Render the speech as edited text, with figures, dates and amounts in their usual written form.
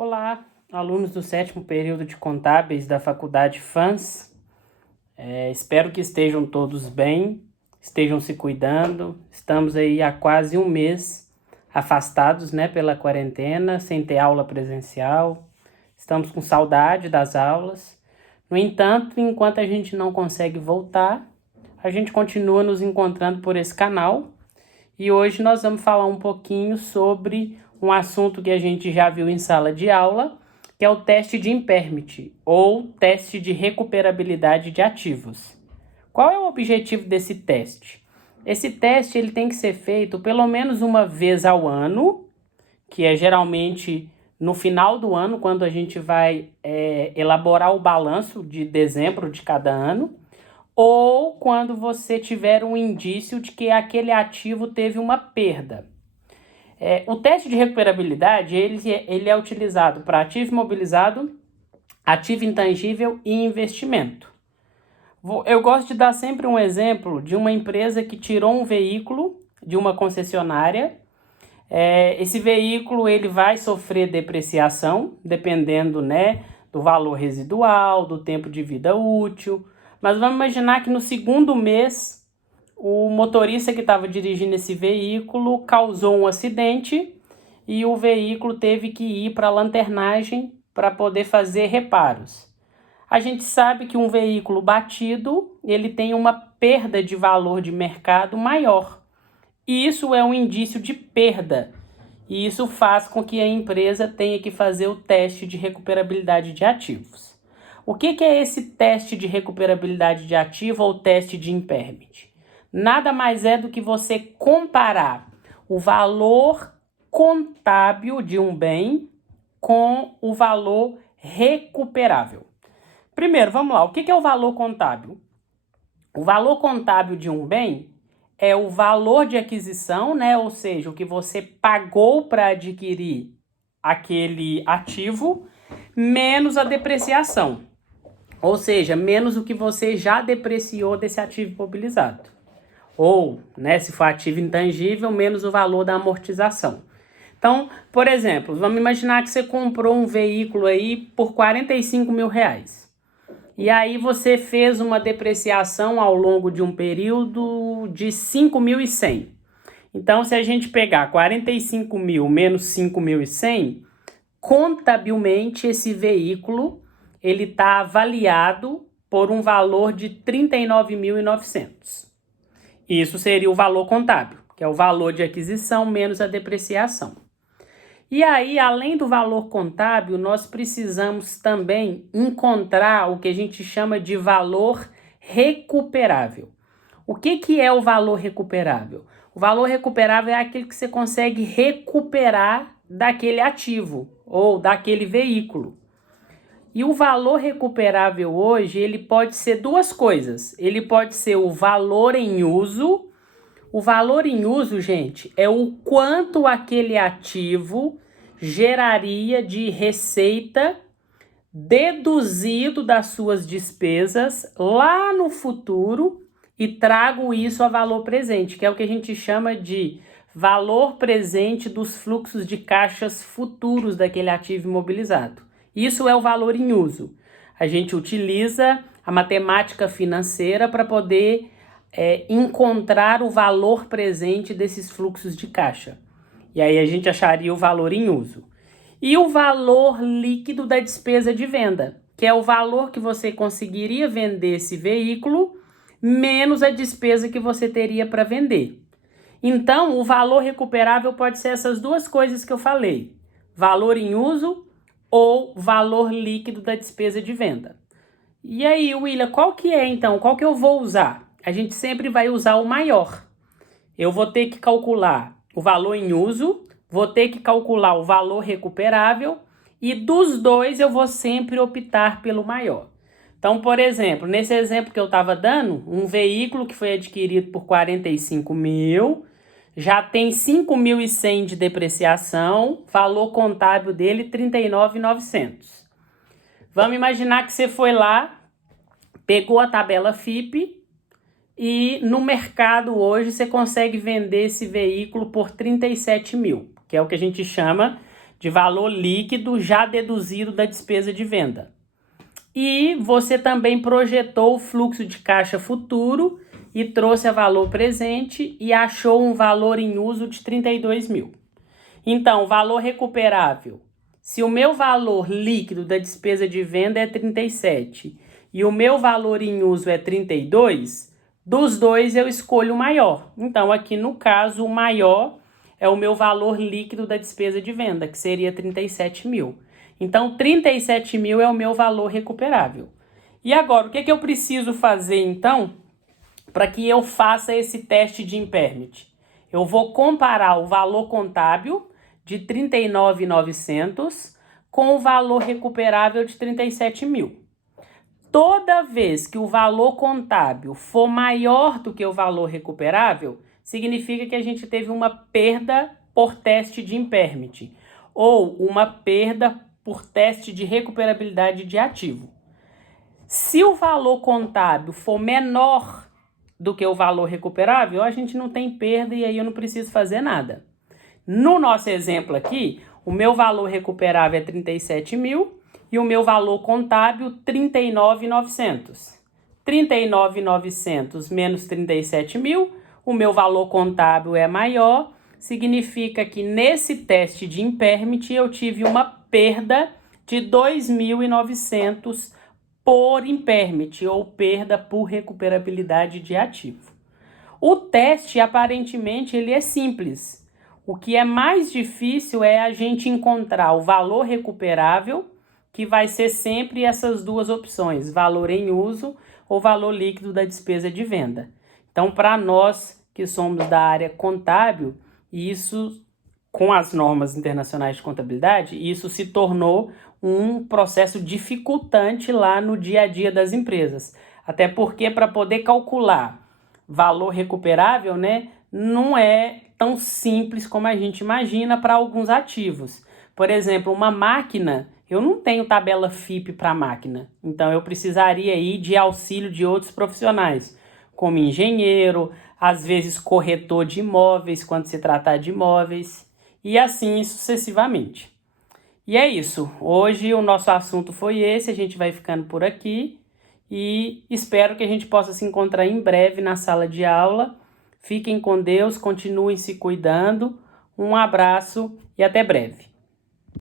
Olá, alunos do 7º período de Contábeis da Faculdade FANS. Espero que estejam todos bem, estejam se cuidando. Estamos aí há quase um mês afastados, pela quarentena, sem ter aula presencial. Estamos com saudade das aulas. No entanto, enquanto a gente não consegue voltar, a gente continua nos encontrando por esse canal. E hoje nós vamos falar um pouquinho sobre um assunto que a gente já viu em sala de aula, que é o teste de impairment, ou teste de recuperabilidade de ativos. Qual é o objetivo desse teste? Esse teste ele tem que ser feito pelo menos uma vez ao ano, que é geralmente no final do ano, quando a gente vai elaborar o balanço de dezembro de cada ano, ou quando você tiver um indício de que aquele ativo teve uma perda. O teste de recuperabilidade ele é utilizado para ativo imobilizado, ativo intangível e investimento. Eu gosto de dar sempre um exemplo de uma empresa que tirou um veículo de uma concessionária. Esse veículo ele vai sofrer depreciação, dependendo do valor residual, do tempo de vida útil. Mas vamos imaginar que no segundo mês, o motorista que estava dirigindo esse veículo causou um acidente e o veículo teve que ir para a lanternagem para poder fazer reparos. A gente sabe que um veículo batido, ele tem uma perda de valor de mercado maior. E isso é um indício de perda. E isso faz com que a empresa tenha que fazer o teste de recuperabilidade de ativos. O que é esse teste de recuperabilidade de ativo ou teste de impairment? Nada mais é do que você comparar o valor contábil de um bem com o valor recuperável. Primeiro, vamos lá, o que é o valor contábil? O valor contábil de um bem é o valor de aquisição, ou seja, o que você pagou para adquirir aquele ativo, menos a depreciação, ou seja, menos o que você já depreciou desse ativo imobilizado. Ou, se for ativo intangível, menos o valor da amortização. Então, por exemplo, vamos imaginar que você comprou um veículo aí por R$45 mil. E aí você fez uma depreciação ao longo de um período de 5.100. Então, se a gente pegar 45 mil menos 5.100, contabilmente esse veículo ele está avaliado por um valor de 39.900. Isso seria o valor contábil, que é o valor de aquisição menos a depreciação. E aí, além do valor contábil, nós precisamos também encontrar o que a gente chama de valor recuperável. O que é o valor recuperável? O valor recuperável é aquele que você consegue recuperar daquele ativo ou daquele veículo. E o valor recuperável hoje, ele pode ser duas coisas. Ele pode ser o valor em uso. O valor em uso, gente, é o quanto aquele ativo geraria de receita deduzido das suas despesas lá no futuro e trago isso a valor presente, que é o que a gente chama de valor presente dos fluxos de caixas futuros daquele ativo imobilizado. Isso é o valor em uso. A gente utiliza a matemática financeira para poder encontrar o valor presente desses fluxos de caixa. E aí a gente acharia o valor em uso. E o valor líquido da despesa de venda, que é o valor que você conseguiria vender esse veículo, menos a despesa que você teria para vender. Então, o valor recuperável pode ser essas duas coisas que eu falei. Valor em uso ou valor líquido da despesa de venda. E aí, William, qual que eu vou usar? A gente sempre vai usar o maior. Eu vou ter que calcular o valor em uso, vou ter que calcular o valor recuperável e dos dois eu vou sempre optar pelo maior. Então, por exemplo, nesse exemplo que eu estava dando, um veículo que foi adquirido por 45 mil, já tem 5.100 de depreciação, valor contábil dele 39.900. Vamos imaginar que você foi lá, pegou a tabela FIPE e no mercado hoje você consegue vender esse veículo por 37 mil, que é o que a gente chama de valor líquido já deduzido da despesa de venda. E você também projetou o fluxo de caixa futuro e trouxe a valor presente e achou um valor em uso de 32 mil. Então, valor recuperável. Se o meu valor líquido da despesa de venda é 37 e o meu valor em uso é 32, dos dois eu escolho o maior. Então, aqui no caso, o maior é o meu valor líquido da despesa de venda, que seria 37 mil. Então, 37 mil é o meu valor recuperável. E agora, o que eu preciso fazer, então, para que eu faça esse teste de impairment? Eu vou comparar o valor contábil de 39.900 com o valor recuperável de 37 mil. Toda vez que o valor contábil for maior do que o valor recuperável, significa que a gente teve uma perda por teste de impairment ou uma perda por teste de recuperabilidade de ativo. Se o valor contábil for menor do que o valor recuperável, a gente não tem perda e aí eu não preciso fazer nada. No nosso exemplo aqui, o meu valor recuperável é 37 mil e o meu valor contábil 39.900. 39.900 menos 37 mil, o meu valor contábil é maior, significa que nesse teste de impairment eu tive uma perda de 2.900 por impairment ou perda por recuperabilidade de ativo. O teste, aparentemente, ele é simples. O que é mais difícil é a gente encontrar o valor recuperável, que vai ser sempre essas duas opções, valor em uso ou valor líquido da despesa de venda. Então, para nós que somos da área contábil, isso, com as normas internacionais de contabilidade, isso se tornou um processo dificultante lá no dia a dia das empresas. Até porque para poder calcular valor recuperável, né, não é tão simples como a gente imagina para alguns ativos. Por exemplo, uma máquina, eu não tenho tabela FIP para máquina, então eu precisaria aí de auxílio de outros profissionais, como engenheiro, às vezes corretor de imóveis, quando se tratar de imóveis, e assim sucessivamente. E é isso, hoje o nosso assunto foi esse, a gente vai ficando por aqui e espero que a gente possa se encontrar em breve na sala de aula. Fiquem com Deus, continuem se cuidando, um abraço e até breve.